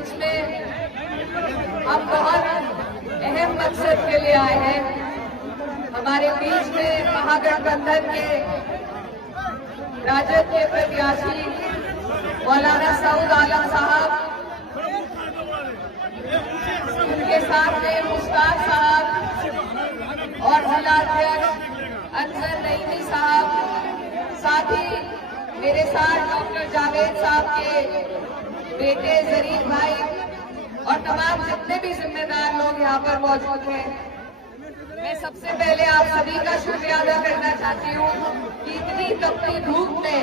बीच में हम बहुत अहम मकसद के लिए आए हैं। हमारे बीच में महागठबंधन के राजद के प्रत्याशी मौलाना सऊद आलम साहब, उनके साथ में मुश्ताक साहब और जिलाध्यक्ष अनवर नईमी साहब, साथ ही मेरे साथ डॉक्टर जावेद साहब के बेटे जरीफ भाई और तमाम जितने भी जिम्मेदार लोग यहाँ पर मौजूद हैं। मैं सबसे पहले आप सभी का शुक्रिया अदा करना चाहती हूँ कि इतनी तपती धूप में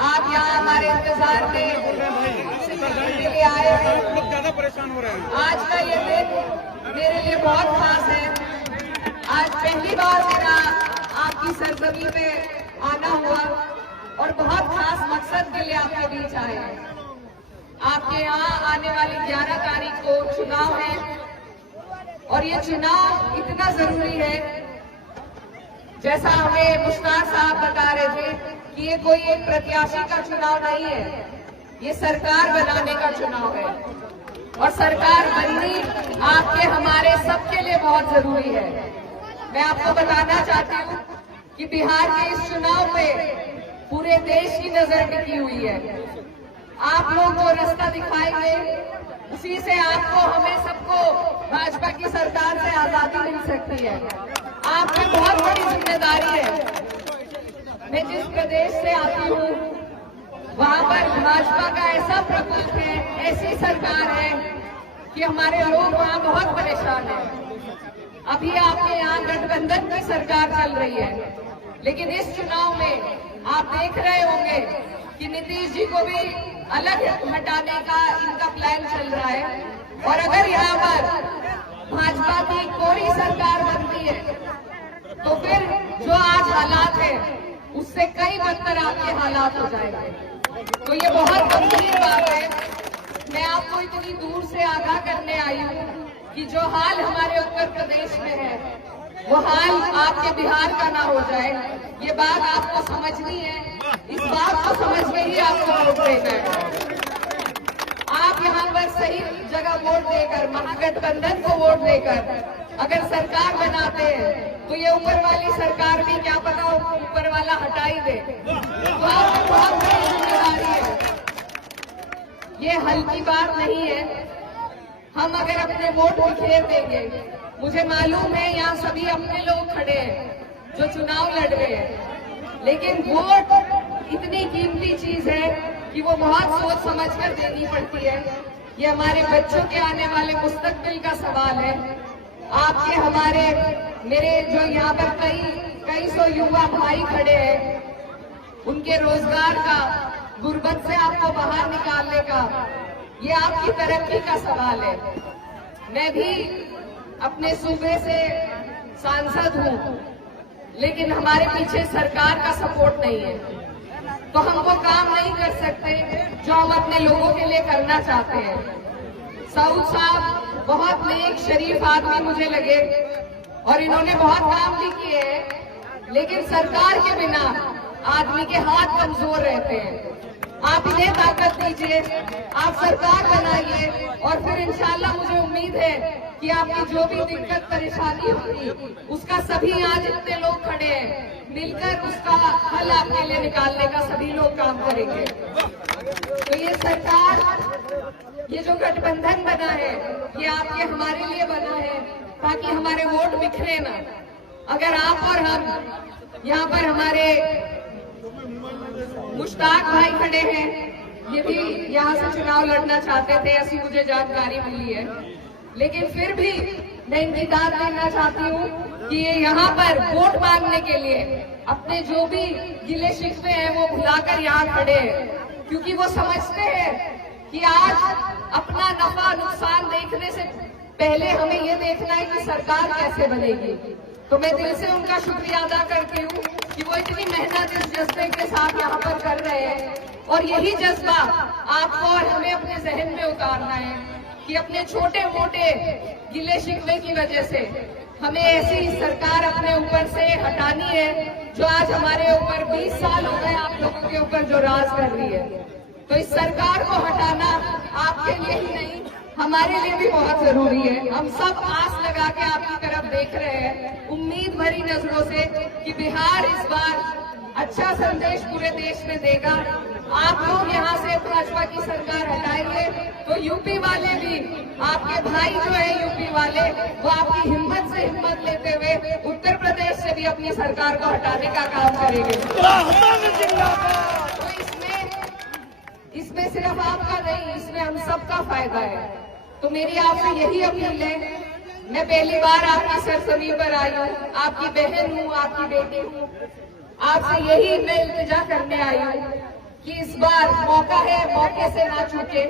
आप यहाँ हमारे इंतजार में के लिए आए हैं। ज्यादा परेशान हो रहे हैं। आज का ये दिन मेरे लिए बहुत खास है। आज पहली बार मेरा आपकी सरजमी में आना हुआ और बहुत खास मकसद के लिए आपके बीच आए हैं। आपके यहाँ आने वाली 11 तारीख को चुनाव है और ये चुनाव इतना जरूरी है, जैसा हमें मुश्ताक साहब बता रहे थे कि ये कोई एक प्रत्याशी का चुनाव नहीं है, ये सरकार बनाने का चुनाव है और सरकार बननी आपके हमारे सबके लिए बहुत जरूरी है। मैं आपको बताना चाहती हूँ कि बिहार के इस चुनाव पे पूरे देश की नजर टिकी हुई है। आप लोग जो रास्ता दिखाएंगे उसी से आपको हमें सबको भाजपा की सरकार से आजादी मिल सकती है। आप पे बहुत बड़ी जिम्मेदारी है। मैं जिस प्रदेश से आती हूँ वहाँ पर भाजपा का ऐसा प्रकोप है, ऐसी सरकार है कि हमारे लोग वहाँ बहुत परेशान हैं। अभी आपके यहाँ गठबंधन की सरकार चल रही है, लेकिन इस चुनाव में आप देख रहे होंगे कि नीतीश जी को भी अलग हटाने का इनका प्लान चल रहा है। और अगर यहाँ पर भाजपा की कोई सरकार बनती है तो फिर जो आज हालात है उससे कई बदतर आपके हालात हो जाएंगे। तो ये बहुत गंभीर बात है। मैं आपको इतनी दूर से आगाह करने आई हूँ कि जो हाल हमारे उत्तर प्रदेश में है वो हाल आपके बिहार का ना हो जाए। ये बात आपको समझनी है, इस बात को समझ के ही आपको वोट देना है। आप यहाँ पर सही जगह वोट देकर, महागठबंधन को वोट देकर अगर सरकार बनाते हैं तो ये ऊपर वाली सरकार भी क्या पता ऊपर वाला हटा ही दे। तो आपको बहुत बड़ी जिम्मेदारी है, ये हल्की बात नहीं है। हम अगर अपने वोट बिखेर देंगे, मुझे मालूम है यहाँ सभी अपने लोग खड़े हैं जो चुनाव लड़ रहे हैं, लेकिन वोट इतनी कीमती चीज है कि वो बहुत सोच समझकर देनी पड़ती है। ये हमारे बच्चों के आने वाले मुस्तकबिल का सवाल है। आपके हमारे मेरे जो यहाँ पर कई सौ युवा भाई खड़े हैं, उनके रोजगार का, गुर्बत से आपको बाहर निकालने का, ये आपकी तरक्की का सवाल है। मैं भी अपने सूबे से सांसद हूँ, लेकिन हमारे पीछे सरकार का सपोर्ट नहीं है, तो हम वो काम नहीं कर सकते जो हम अपने लोगों के लिए करना चाहते हैं। सऊद साहब बहुत नेक शरीफ आदमी मुझे लगे और इन्होंने बहुत काम भी किए हैं, लेकिन सरकार के बिना आदमी के हाथ कमजोर रहते हैं। आप इन्हें ताकत दीजिए, आप सरकार बनाइए और फिर इंशाल्लाह मुझे उम्मीद है कि आपकी जो भी दिक्कत परेशानी होगी उसका सभी आज इतने लोग खड़े हैं मिलकर उसका हल आपके लिए निकालने का सभी लोग काम करेंगे। तो ये सरकार, ये जो गठबंधन बना है ये आपके हमारे लिए बना है ताकि हमारे वोट बिखरे ना। अगर आप और हम यहाँ पर हमारे मुश्ताक भाई खड़े हैं, ये भी यहाँ से चुनाव लड़ना चाहते थे, ऐसी मुझे जानकारी मिली है, लेकिन फिर भी मैं इनकी दाद देना चाहती हूँ कि ये यहाँ पर वोट मांगने के लिए अपने जो भी गिले शिकवे हैं वो भुलाकर यहाँ खड़े हैं, क्योंकि वो समझते हैं कि आज अपना नफा नुकसान देखने से पहले हमें ये देखना है कि सरकार कैसे बनेगी। तो मैं दिल से उनका शुक्रिया अदा करती हूँ कि वो इतनी मेहनत इस जज्बे के साथ यहाँ पर कर रहे हैं और यही जज्बा आपको और हमें अपने जहन में उतारना है कि अपने छोटे मोटे गिले शिकवे की वजह से हमें ऐसी सरकार अपने ऊपर से हटानी है जो आज हमारे ऊपर 20 साल हो गए आप लोगों के ऊपर जो राज कर रही है। तो इस सरकार को हटाना आपके लिए ही नहीं, हमारे लिए भी बहुत जरूरी है। हम सब आस लगा के आपकी तरफ देख रहे हैं, उम्मीद भरी नजरों से कि बिहार इस बार अच्छा संदेश पूरे देश में देगा। आप लोग यहाँ से भाजपा की सरकार हटाएंगे तो यूपी वाले भी, आपके भाई जो है यूपी वाले, वो आपकी हिम्मत से हिम्मत लेते हुए उत्तर प्रदेश से भी अपनी सरकार को हटाने का काम करेंगे। तो इसमें सिर्फ आपका नहीं, इसमें हम सबका फायदा है। तो मेरी आपसे यही अपील है, मैं पहली बार आपकी सरजमीं पर आई हूँ, आपकी बहन हूँ, आपकी बेटी हूँ, आपसे यही मैं इल्तिजा करने आई हूँ कि इस बार मौका है, मौके से ना चूके,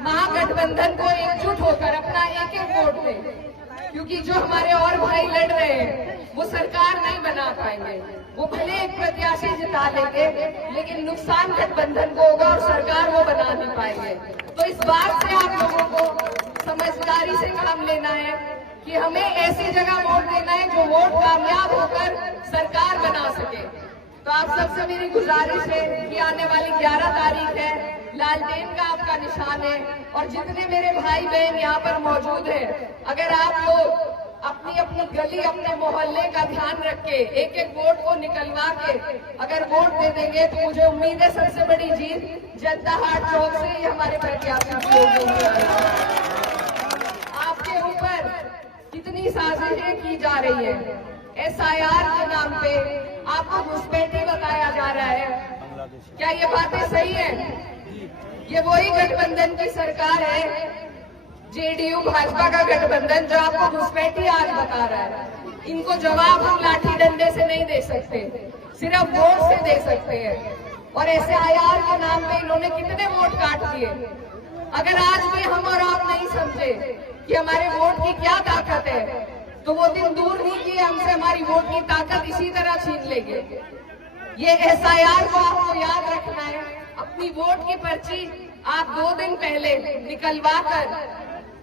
महागठबंधन को एकजुट होकर अपना एक एक वोट दे, क्योंकि जो हमारे और भाई लड़ रहे हैं वो सरकार नहीं बना पाएंगे। वो भले एक प्रत्याशी जिता लेंगे, लेकिन नुकसान गठबंधन को होगा और सरकार वो बना नहीं पाएंगे। तो इस बात से आप लोगों को समझदारी से काम लेना है कि हमें ऐसी जगह वोट देना है जो वोट कामयाब होकर सरकार बना सके। तो आप सबसे मेरी गुजारिश है कि आने वाली 11 तारीख है, लालटेन का आपका निशान है, और जितने मेरे भाई बहन यहाँ पर मौजूद है, अगर आप लोग अपनी अपनी गली, अपने मोहल्ले का ध्यान रख के एक एक वोट को निकलवा के अगर वोट दे देंगे तो मुझे उम्मीद है सबसे बड़ी जीत जनता हाट चौक से ही हमारे प्रत्याशी की होगी। आपके ऊपर कितनी साजिशें की जा रही है, SIR के नाम पे आपको घुसपैठी बताया जा रहा है, क्या ये बातें सही है? ये वही गठबंधन की सरकार है, JDU भाजपा का गठबंधन, जो आपको घुसपैठी आज बता रहा है। इनको जवाब हम लाठी डंडे से नहीं दे सकते, सिर्फ वोट से दे सकते हैं। और SIR के नाम पे इन्होंने कितने वोट काट दिए। अगर आज भी हम और आप नहीं समझे कि हमारे वोट की क्या ताकत है, तो वो दिन दूर नहीं कि हमसे हमारी वोट की ताकत इसी तरह छीन लेंगे। ये SIR को आपको याद रखना है। अपनी वोट की पर्ची आप 2 दिन पहले निकलवा कर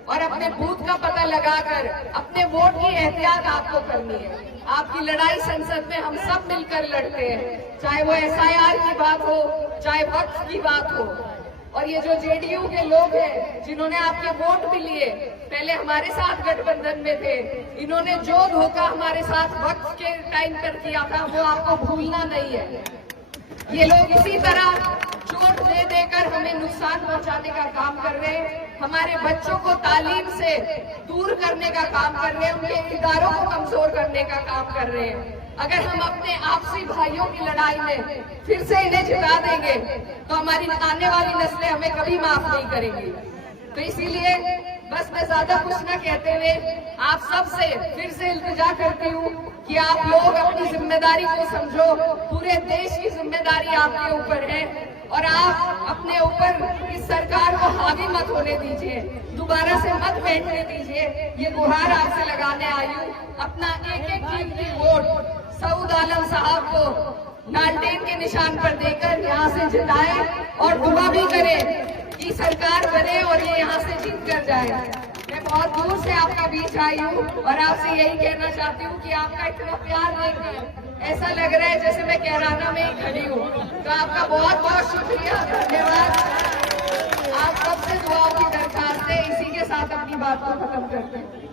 और अपने बूथ का पता लगाकर अपने वोट की एहतियात आपको करनी है। आपकी लड़ाई संसद में हम सब मिलकर लड़ते हैं, चाहे वो SIR की बात हो, चाहे वक्त की बात हो। और ये जो JDU के लोग हैं जिन्होंने आपके वोट भी लिए, पहले हमारे साथ गठबंधन में थे, इन्होंने जो धोखा हमारे साथ वक्त के टाइम पर किया था वो आपको भूलना नहीं है। ये लोग इसी तरह चोट दे देकर हमें नुकसान पहुंचाने का काम कर रहे हैं, हमारे बच्चों को तालीम से दूर करने का काम कर रहे हैं, उनके इदारों को कमजोर करने का काम कर रहे हैं। अगर हम अपने आपसी भाइयों की लड़ाई में फिर से इन्हें जिता देंगे तो हमारी आने वाली नस्लें हमें कभी माफ नहीं करेंगी। तो इसीलिए बस मैं ज्यादा कुछ न कहते हुए आप सबसे फिर से इल्तिजा करती हूँ कि आप लोग अपनी जिम्मेदारी को समझो। पूरे देश की जिम्मेदारी आपके ऊपर है और आप अपने ऊपर इस सरकार को हावी मत होने दीजिए, दोबारा से मत बैठने दीजिए। ये गुहार आपसे लगाने आई हूँ। अपना एक एक कीमती वोट सऊद आलम साहब को लालटेन के निशान पर देकर यहाँ से जिताए और दुआ भी करें कि सरकार बने और ये यहाँ से जीत कर जाए। मैं बहुत दूर से आपका बीच आई हूँ और आपसे यही कहना चाहती हूँ कि आपका इतना प्यार देखकर ऐसा लग रहा है जैसे मैं कैराना में ही खड़ी हूँ। तो आपका बहुत बहुत शुक्रिया, धन्यवाद। आप सबसे दुआओं की दरखास्त है। इसी के साथ अपनी बात को खत्म करते हैं।